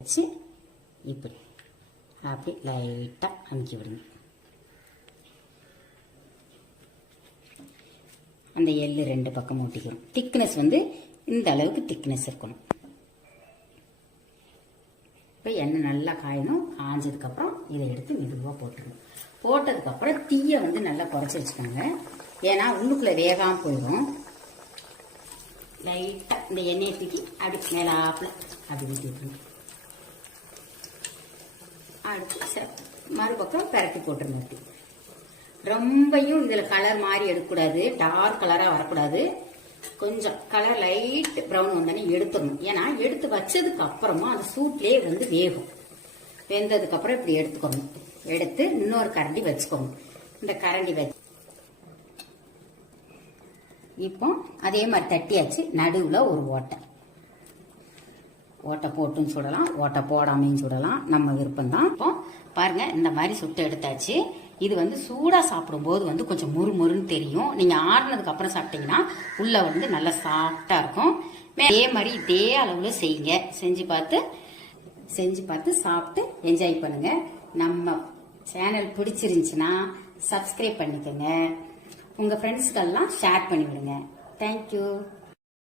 வச்சு இப்படி அப்படி லைட்டாக அமுக்கி விடுங்க. அந்த எள்ளு ரெண்டு பக்கம் ஒட்டிக்கிறோம் திக்னஸ் வந்து இந்த அளவுக்கு திக்னஸ் இருக்கணும். இப்போ எண்ணெய் நல்லா காயணும். காஞ்சதுக்கப்புறம் இதை எடுத்து மெதுவாக போட்டுருணும் போட்டதுக்கப்புறம் தீயை வந்து நல்லா குறைச்சி வச்சுக்கோங்க. ஏன்னா உள்ளுக்குள்ளே வேகாமல் போயிடும். லைட்டாக இந்த எண்ணெயை தூக்கி அப்படி மேலாப்பில் அப்படி ஊற்றி விட்டுருங்க அடுத்து ச- மறுபக்கம் பரட்டி போட்டுருங்க அப்படி. ரொம்பையும் இதில் கலர் மாதிரி எடுக்கக்கூடாது. டார்க் கலராக வரக்கூடாது. கொஞ்சம் கலர் லைட் ப்ரௌன் வந்தோடனே எடுத்துடணும். ஏன்னா எடுத்து வச்சதுக்கு அப்புறமா அந்த சூட்லேயே வந்து வேகும். வெந்ததுக்கு அப்புறம் இப்படி எடுத்துக்கணும். எடுத்து இன்னொரு கரண்டி வச்சுக்கணும் இந்த கரண்டி வச்சு. இப்போ அதே மாதிரி தட்டியாச்சு. நடுவில் ஒரு ஓட்டை. ஓட்டை போட்டும் சுடலாம் ஓட்டை போடாமையும் சுடலாம். நம்ம விருப்பம் தான் இப்போ பாருங்க இந்த மாதிரி சுட்டு எடுத்தாச்சு. இது வந்து சூடாக சாப்பிடும்போது வந்து கொஞ்சம் முறு முறுன்னு தெரியும். நீங்கள் ஆறுனதுக்கு அப்புறம் சாப்பிட்டீங்கன்னா உள்ள வந்து நல்லா சாஃப்டாக இருக்கும். அதே மாதிரி இதே அளவில் செய்யுங்க. செஞ்சு பார்த்து செஞ்சு பார்த்து சாப்பிட்டு என்ஜாய் பண்ணுங்க. நம்ம சேனல் பிடிச்சிருந்துச்சுன்னா சப்ஸ்கிரைப் பண்ணிக்கோங்க. உங்கள் ஃப்ரெண்ட்ஸுக்கெல்லாம் ஷேர் பண்ணிவிடுங்க. தேங்க்யூ